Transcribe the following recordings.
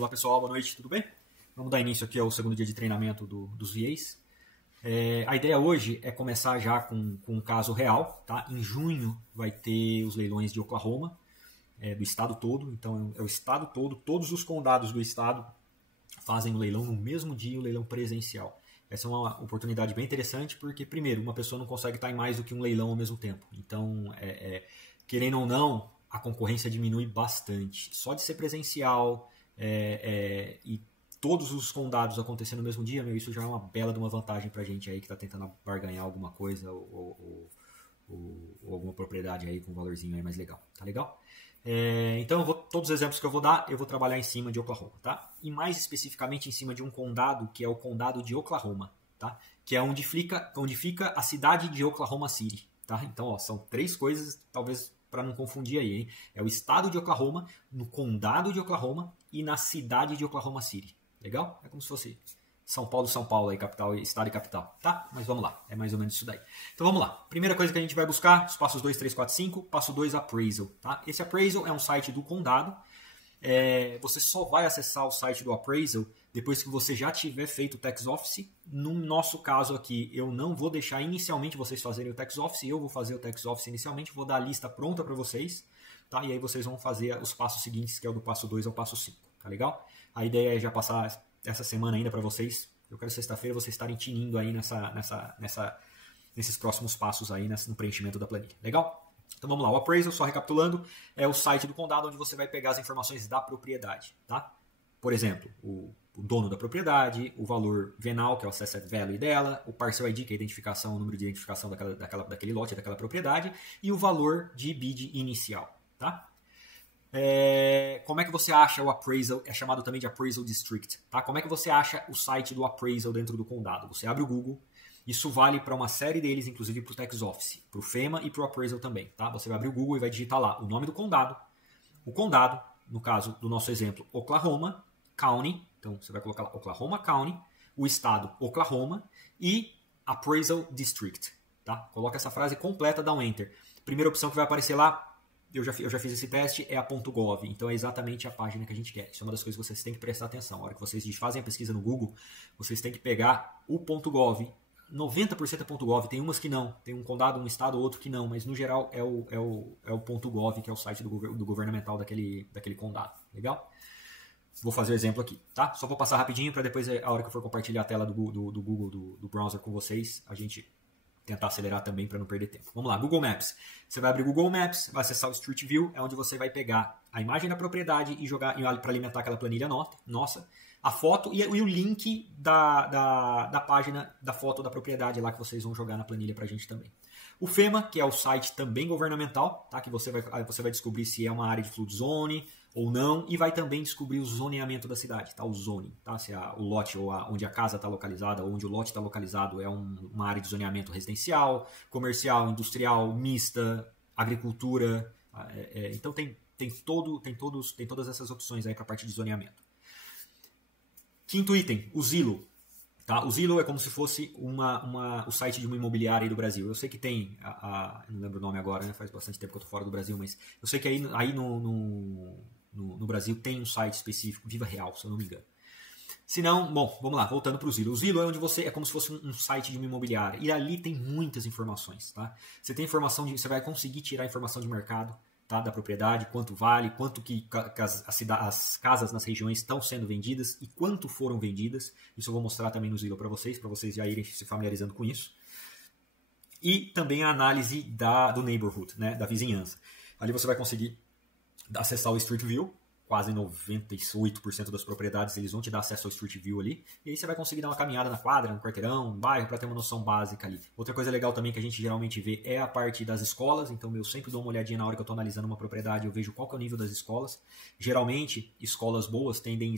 Olá pessoal, boa noite, tudo bem? Vamos dar início aqui ao segundo dia de treinamento dos VAs. A ideia hoje é começar já com um caso real. Tá? Em junho vai ter os leilões de Oklahoma, do estado todo. Então é o estado todo, todos os condados do estado fazem o leilão no mesmo dia, o leilão presencial. Essa é uma oportunidade bem interessante porque, primeiro, uma pessoa não consegue estar em mais do que um leilão ao mesmo tempo. Então, querendo ou não, a concorrência diminui bastante. Só de ser presencial e todos os condados acontecendo no mesmo dia, isso já é uma bela de uma vantagem pra gente aí que está tentando barganhar alguma coisa ou alguma propriedade aí com um valorzinho aí mais legal. Tá legal? Então, todos os exemplos que eu vou dar, eu vou trabalhar em cima de Oklahoma, tá? E mais especificamente em cima de um condado, que é o condado de Oklahoma, tá? Que é onde fica a cidade de Oklahoma City, tá? Então, ó, são três coisas, talvez para não confundir aí, hein? É o estado de Oklahoma, no condado de Oklahoma e na cidade de Oklahoma City. Legal? É como se fosse São Paulo aí, capital, estado e capital, tá? Mas vamos lá, é mais ou menos isso daí. Então vamos lá. Primeira coisa que a gente vai buscar, os passos 2, 3, 4, 5. Passo 2, appraisal, tá? Esse appraisal é um site do condado. Você só vai acessar o site do appraisal depois que você já tiver feito o tax office. No nosso caso aqui, eu não vou deixar inicialmente vocês fazerem o tax office, eu vou fazer o tax office inicialmente, vou dar a lista pronta para vocês, tá? E aí vocês vão fazer os passos seguintes, que é o do passo 2 ao passo 5, tá legal? A ideia é já passar essa semana ainda para vocês. Eu quero sexta-feira vocês estarem tinindo aí nesses próximos passos aí no preenchimento da planilha. Legal? Então vamos lá. O appraisal, só recapitulando, é o site do condado onde você vai pegar as informações da propriedade, tá? Por exemplo, o dono da propriedade, o valor venal, que é o assessed value dela, o parcel ID, que é a identificação, o número de identificação daquele lote, daquela propriedade, e o valor de bid inicial, tá? Como é que você acha o appraisal? É chamado também de appraisal district, tá? Como é que você acha o site do appraisal dentro do condado? Você abre o Google, isso vale para uma série deles, inclusive para o tax office, para o FEMA e para o appraisal também, tá? Você vai abrir o Google e vai digitar lá o nome do condado, o condado, no caso do nosso exemplo, Oklahoma County, então você vai colocar lá Oklahoma County, o estado Oklahoma e appraisal district, tá? Coloca essa frase completa, dá um enter. Primeira opção que vai aparecer lá, eu já fiz esse teste, é a .gov. Então é exatamente a página que a gente quer. Isso é uma das coisas que vocês têm que prestar atenção. A hora que vocês fazem a pesquisa no Google, vocês têm que pegar o .gov. 90% é .gov. Tem umas que não. Tem um condado, um estado, outro que não. Mas no geral é o .gov, que é o site do governamental daquele condado. Legal? Vou fazer o exemplo aqui, tá? Só vou passar rapidinho para depois, a hora que eu for compartilhar a tela do Google, do browser com vocês, a gente tentar acelerar também para não perder tempo. Vamos lá, Google Maps. Você vai abrir o Google Maps, vai acessar o Street View, é onde você vai pegar a imagem da propriedade e jogar para alimentar aquela planilha nossa, a foto e o link da página da foto da propriedade lá que vocês vão jogar na planilha para a gente também. O FEMA, que é o site também governamental, tá? Que você vai descobrir se é uma área de flood zone ou não, e vai também descobrir o zoneamento da cidade, tá? O zoning, tá? Se o lote ou onde a casa está localizada, ou onde o lote está localizado é uma área de zoneamento residencial, comercial, industrial, mista, agricultura. Então tem todas essas opções aí para a parte de zoneamento. Quinto item, o Zillow. Tá? O Zillow é como se fosse o site de uma imobiliária aí do Brasil. Eu sei que tem, não lembro o nome agora, né? Faz bastante tempo que eu estou fora do Brasil, mas eu sei que aí no Brasil tem um site específico, Viva Real, se eu não me engano. Se não, bom, vamos lá, voltando para o Zillow. O Zillow é onde é como se fosse um site de uma imobiliária. E ali tem muitas informações, tá? Você tem você vai conseguir tirar informação de mercado, tá, da propriedade, quanto vale, quanto que as casas nas regiões estão sendo vendidas e quanto foram vendidas. Isso eu vou mostrar também no Zillow para vocês já irem se familiarizando com isso. E também a análise do neighborhood, né, da vizinhança. Ali você vai conseguir acessar o Street View. Quase 98% das propriedades eles vão te dar acesso ao Street View ali. E aí você vai conseguir dar uma caminhada na quadra, no quarteirão, no bairro, para ter uma noção básica ali. Outra coisa legal também que a gente geralmente vê é a parte das escolas. Então eu sempre dou uma olhadinha na hora que eu estou analisando uma propriedade, eu vejo qual que é o nível das escolas. Geralmente, escolas boas tendem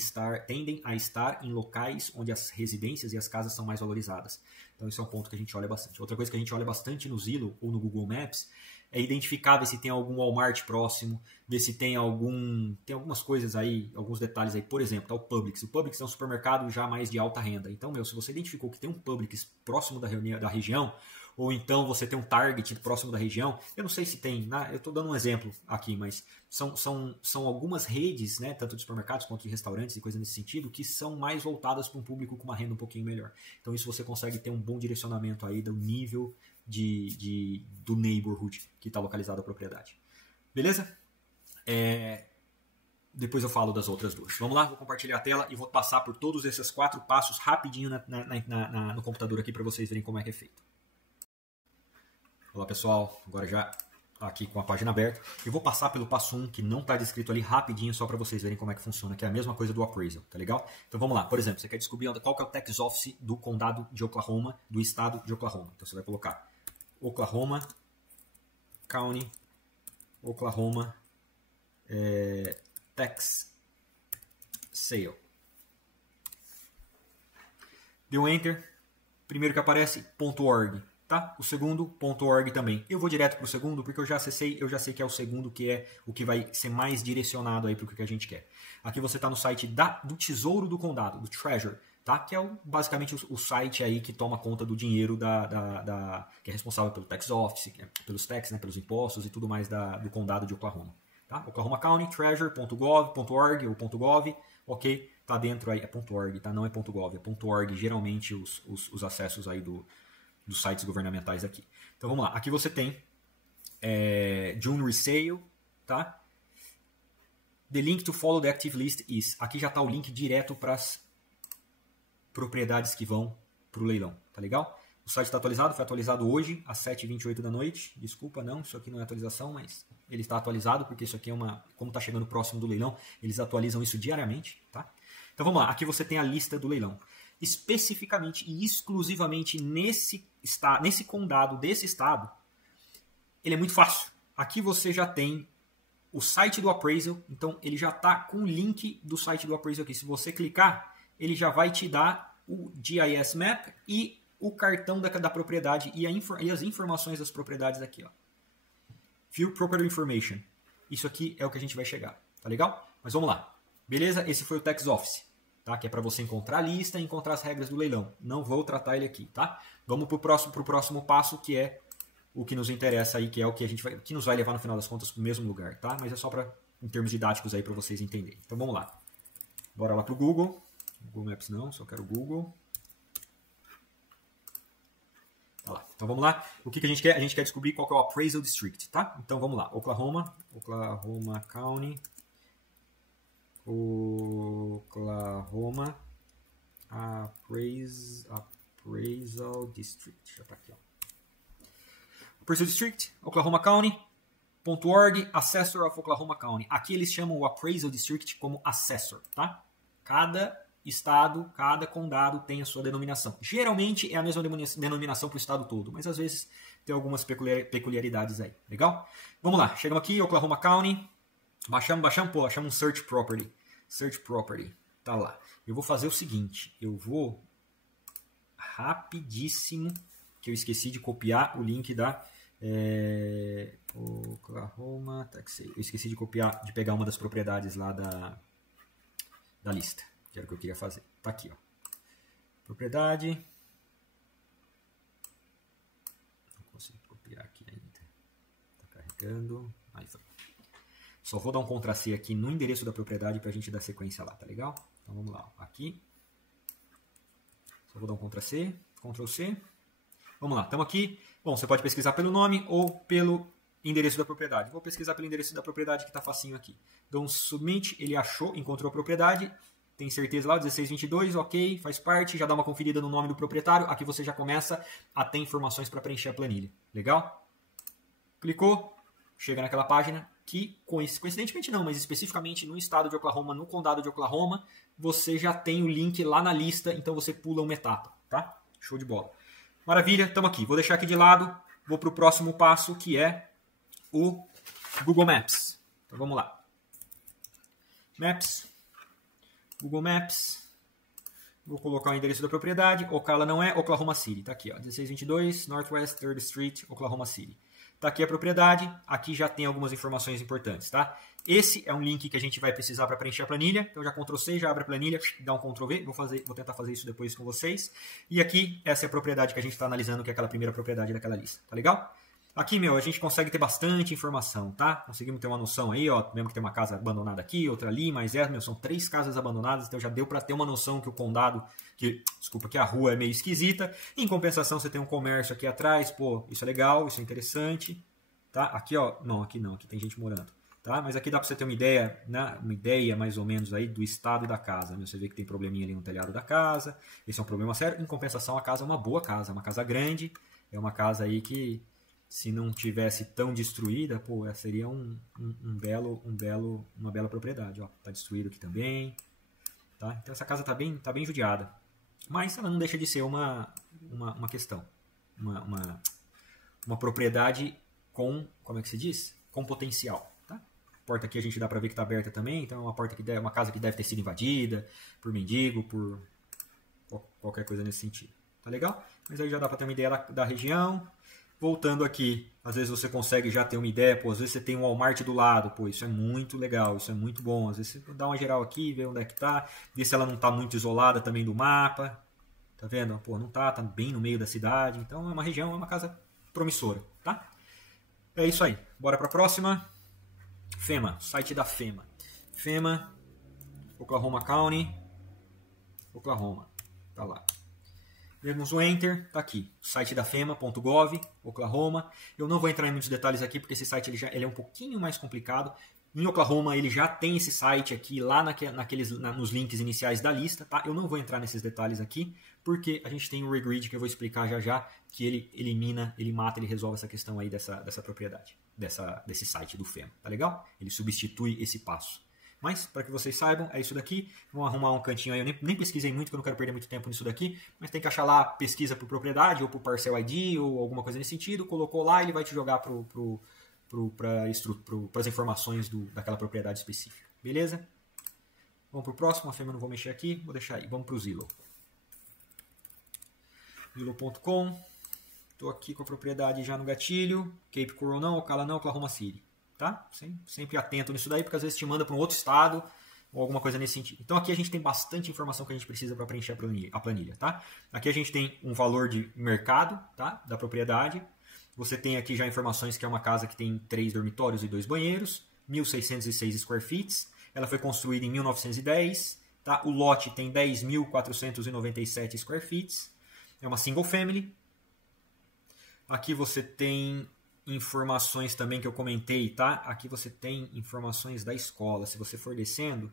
a estar em locais onde as residências e as casas são mais valorizadas. Então esse é um ponto que a gente olha bastante. Outra coisa que a gente olha bastante no Zillow ou no Google Maps é identificar, ver se tem algum Walmart próximo, ver se tem algumas coisas aí, alguns detalhes aí. Por exemplo, tá o Publix. O Publix é um supermercado já mais de alta renda. Então, se você identificou que tem um Publix próximo da região, ou então você tem um target próximo da região. Eu não sei se tem, eu estou dando um exemplo aqui, mas são algumas redes, né, tanto de supermercados quanto de restaurantes e coisas nesse sentido, que são mais voltadas para um público com uma renda um pouquinho melhor. Então isso você consegue ter um bom direcionamento aí do nível do neighborhood que está localizado a propriedade. Beleza? Depois eu falo das outras duas. Vamos lá, vou compartilhar a tela e vou passar por todos esses 4 passos rapidinho no computador aqui para vocês verem como é que é feito. Olá pessoal, agora já aqui com a página aberta. Eu vou passar pelo passo 1 que não está descrito ali rapidinho só para vocês verem como é que funciona, que é a mesma coisa do appraisal, tá legal? Então vamos lá, por exemplo, você quer descobrir qual que é o tax office do condado de Oklahoma, do estado de Oklahoma. Então você vai colocar Oklahoma County, Oklahoma Tax Sale. Deu Enter. Primeiro que aparece .org, tá? O segundo .org também. Eu vou direto para o segundo porque eu já sei que é o segundo que é o que vai ser mais direcionado aí para o que a gente quer. Aqui você está no site do Tesouro do Condado, do Treasury, tá? Que é basicamente o site aí que toma conta do dinheiro que é responsável pelo tax office, pelos taxes, né, pelos impostos e tudo mais do condado de Oklahoma. Tá? Oklahoma County, treasure.gov.org ou .gov, ok? Tá dentro aí, é .org, tá? Não é .gov, é .org, geralmente os acessos aí dos sites governamentais aqui. Então vamos lá, aqui você tem June Resale, tá? The link to follow the active list is, aqui já tá o link direto para as propriedades que vão para o leilão, tá legal? O site está atualizado, foi atualizado hoje, às 7h28 da noite. Desculpa, não, isso aqui não é atualização, mas ele está atualizado, porque isso aqui como está chegando próximo do leilão, eles atualizam isso diariamente, tá? Então vamos lá, aqui você tem a lista do leilão. Especificamente e exclusivamente nesse condado desse estado, ele é muito fácil. Aqui você já tem o site do appraisal, então ele já está com o link do site do appraisal aqui. Se você clicar, ele já vai te dar o GIS Map e o cartão da propriedade e as informações das propriedades aqui, ó. View Property Information. Isso aqui é o que a gente vai chegar, tá legal? Mas vamos lá. Beleza? Esse foi o Tax Office, tá? Que é para você encontrar a lista e encontrar as regras do leilão. Não vou tratar ele aqui, tá? Vamos pro próximo passo, que é o que nos interessa aí, que é o que que nos vai levar no final das contas para o mesmo lugar, tá? Mas é só em termos didáticos aí para vocês entenderem. Então vamos lá. Bora lá pro Google. Google Maps não, só quero Google. Tá lá. Então vamos lá. O que a gente quer? A gente quer descobrir qual que é o Appraisal District, tá? Então vamos lá. Oklahoma County, Oklahoma Appraisal District. Já tá aqui, ó. Appraisal District, Oklahoma County, .org, Assessor of Oklahoma County. Aqui eles chamam o Appraisal District como Assessor, tá? Cada estado, cada condado tem a sua denominação. Geralmente é a mesma denominação para o estado todo, mas às vezes tem algumas peculiaridades aí. Legal? Vamos lá, chegamos aqui, Oklahoma County, baixamos, achamos um Search Property. Search Property, tá lá. Eu vou fazer o seguinte, eu vou rapidíssimo, que eu esqueci de copiar o link da Oklahoma Tax. Eu esqueci de pegar uma das propriedades lá da lista. Que era o que eu queria fazer. Tá aqui, ó. Propriedade. Não consigo copiar aqui ainda. Tá carregando. Aí foi. Só vou dar um Ctrl+C aqui no endereço da propriedade pra gente dar sequência lá, tá legal? Então vamos lá. Aqui. Só vou dar um Ctrl+C. Ctrl+C. Vamos lá. Estamos aqui. Bom, você pode pesquisar pelo nome ou pelo endereço da propriedade. Vou pesquisar pelo endereço da propriedade que tá facinho aqui. Dou um Submit. Ele encontrou a propriedade. Tem certeza lá, 1622, ok, faz parte, já dá uma conferida no nome do proprietário, aqui você já começa a ter informações para preencher a planilha. Legal? Clicou, chega naquela página que, coincidentemente não, mas especificamente no estado de Oklahoma, no condado de Oklahoma, você já tem o link lá na lista, então você pula uma etapa, tá? Show de bola. Maravilha, estamos aqui. Vou deixar aqui de lado, vou para o próximo passo, que é o Google Maps. Então vamos lá. Maps. Google Maps, vou colocar o endereço da propriedade, Ocala não é, Oklahoma City, tá aqui, ó, 1622 Northwest 3rd Street, Oklahoma City. Tá aqui a propriedade, aqui já tem algumas informações importantes, tá? Esse é um link que a gente vai precisar para preencher a planilha. Então já Ctrl+C, já abre a planilha, dá um Ctrl+V. Vou tentar fazer isso depois com vocês. E aqui, essa é a propriedade que a gente está analisando, que é aquela primeira propriedade daquela lista. Tá legal? Aqui, a gente consegue ter bastante informação, tá? Conseguimos ter uma noção aí, ó, mesmo que tem uma casa abandonada aqui, outra ali, mas são 3 casas abandonadas, então já deu para ter uma noção que o condado, que a rua é meio esquisita. Em compensação, você tem um comércio aqui atrás, pô, isso é legal, isso é interessante, tá? Aqui, ó, aqui tem gente morando, tá? Mas aqui dá para você ter uma ideia, né? Uma ideia mais ou menos aí do estado da casa, né? Você vê que tem probleminha ali no telhado da casa, esse é um problema sério. Em compensação, a casa é uma boa casa, uma casa grande, é uma casa aí que, se não tivesse tão destruída, pô, seria uma bela propriedade. Ó, tá destruído aqui também. Tá? Então essa casa tá bem judiada. Mas ela não deixa de ser uma questão. Uma propriedade com, como é que se diz? Com potencial. Tá? A porta aqui a gente dá para ver que está aberta também. Então é uma casa que deve ter sido invadida por mendigo, por qualquer coisa nesse sentido. Tá legal? Mas aí já dá para ter uma ideia da região. Voltando aqui, às vezes você consegue já ter uma ideia, pô, às vezes você tem um Walmart do lado, pô, isso é muito legal, isso é muito bom. Às vezes você dá uma geral aqui, vê onde é que tá, vê se ela não tá muito isolada também do mapa. Tá vendo? Pô, não tá bem no meio da cidade. Então é uma região, é uma casa promissora, tá? É isso aí. Bora pra próxima. FEMA, site da FEMA. FEMA, Oklahoma County, Oklahoma. Tá lá. Demos o Enter, tá aqui, site da FEMA.gov, Oklahoma. Eu não vou entrar em muitos detalhes aqui, porque esse site ele é um pouquinho mais complicado. Em Oklahoma ele já tem esse site aqui, lá nos links iniciais da lista. Tá? Eu não vou entrar nesses detalhes aqui, porque a gente tem o regrid que eu vou explicar já, que ele elimina, ele mata, ele resolve essa questão aí dessa propriedade, desse site do FEMA. Tá legal? Ele substitui esse passo. Mas, para que vocês saibam, é isso daqui. Vamos arrumar um cantinho aí. Eu nem pesquisei muito, porque eu não quero perder muito tempo nisso daqui. Mas tem que achar lá pesquisa por propriedade, ou por parcel ID, ou alguma coisa nesse sentido. Colocou lá, ele vai te jogar para as informações daquela propriedade específica. Beleza? Vamos para o próximo. A FEMA eu não vou mexer aqui. Vou deixar aí. Vamos para o Zillow. Zillow.com. Estou aqui com a propriedade já no gatilho. Cape Coral não, Ocala não, Oklahoma City. Tá? Sempre atento nisso daí, porque às vezes te manda para um outro estado ou alguma coisa nesse sentido. Então aqui a gente tem bastante informação que a gente precisa para preencher a planilha. Tá? Aqui a gente tem um valor de mercado, tá? Da propriedade. Você tem aqui já informações que é uma casa que tem 3 dormitórios e 2 banheiros, 1.606 square feet. Ela foi construída em 1910. Tá? O lote tem 10.497 square feet. É uma single family. Aqui você tem informações também que eu comentei, tá? Aqui você tem informações da escola. Se você for descendo,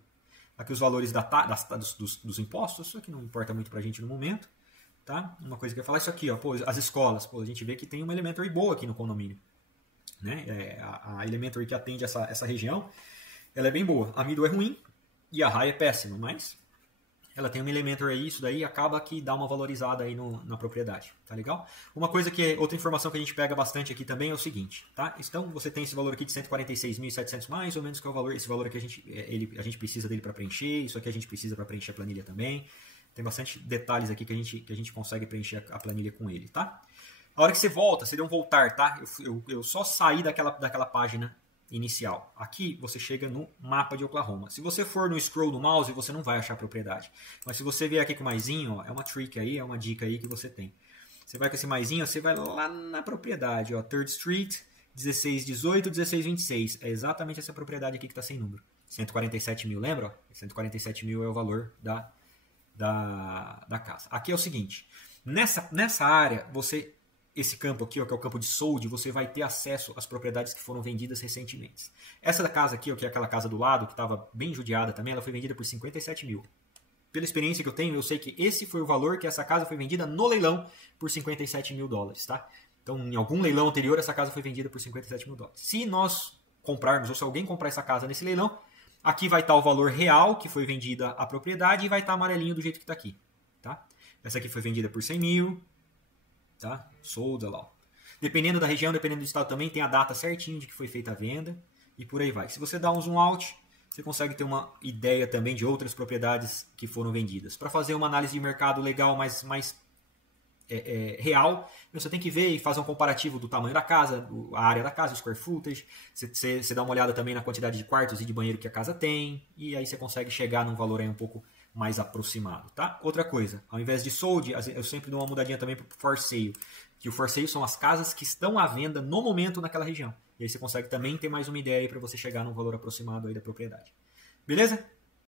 aqui os valores dos impostos, isso aqui não importa muito pra gente no momento, tá? Uma coisa que eu ia falar, isso aqui, ó, pô, as escolas, pô, a gente vê que tem uma elementary boa aqui no condomínio, né? A elementary que atende essa região, ela é bem boa. A middle é ruim e a high é péssima, mas ela tem um elementor aí, isso daí acaba que dá uma valorizada aí na propriedade, tá legal? Uma coisa que outra informação que a gente pega bastante aqui também é o seguinte, tá? Então você tem esse valor aqui de 146.700 mais ou menos, que é o valor, esse valor aqui a gente precisa dele para preencher, isso aqui a gente precisa para preencher a planilha também. Tem bastante detalhes aqui que a gente consegue preencher a planilha com ele, tá? A hora que você volta, você deu um voltar, tá? Eu só saí daquela página inicial. Aqui você chega no mapa de Oklahoma. Se você for no scroll do mouse, você não vai achar a propriedade. Mas se você vier aqui com o maisinho, ó, é uma trick aí, é uma dica aí que você tem. Você vai com esse maisinho, você vai lá na propriedade, ó, 3rd Street, 1618, 1626. É exatamente essa propriedade aqui que está sem número. 147 mil, lembra? Ó? 147 mil é o valor da casa. Aqui é o seguinte, nessa área, esse campo aqui, ó, que é o campo de sold, você vai ter acesso às propriedades que foram vendidas recentemente. Essa da casa aqui, ó, que é aquela casa do lado, que estava bem judiada também, ela foi vendida por 57 mil. Pela experiência que eu tenho, eu sei que esse foi o valor que essa casa foi vendida no leilão por 57 mil dólares. Tá? Então, em algum leilão anterior, essa casa foi vendida por 57 mil dólares. Se nós comprarmos, ou se alguém comprar essa casa nesse leilão, aqui vai estar o valor real que foi vendida a propriedade e vai estar amarelinho do jeito que está aqui. Tá? Essa aqui foi vendida por 100 mil. Tá? Sold lá. Dependendo da região, dependendo do estado também, tem a data certinho de que foi feita a venda e por aí vai. Se você dá um zoom out, você consegue ter uma ideia também de outras propriedades que foram vendidas. Para fazer uma análise de mercado legal, mais real, você tem que ver e fazer um comparativo do tamanho da casa, a área da casa, o square footage, você dá uma olhada também na quantidade de quartos e de banheiro que a casa tem, e aí você consegue chegar num valor aí um pouco mais aproximado, tá? Outra coisa, ao invés de sold, eu sempre dou uma mudadinha também para for sale, que o for sale são as casas que estão à venda no momento naquela região. E aí você consegue também ter mais uma ideia aí para você chegar num valor aproximado aí da propriedade. Beleza?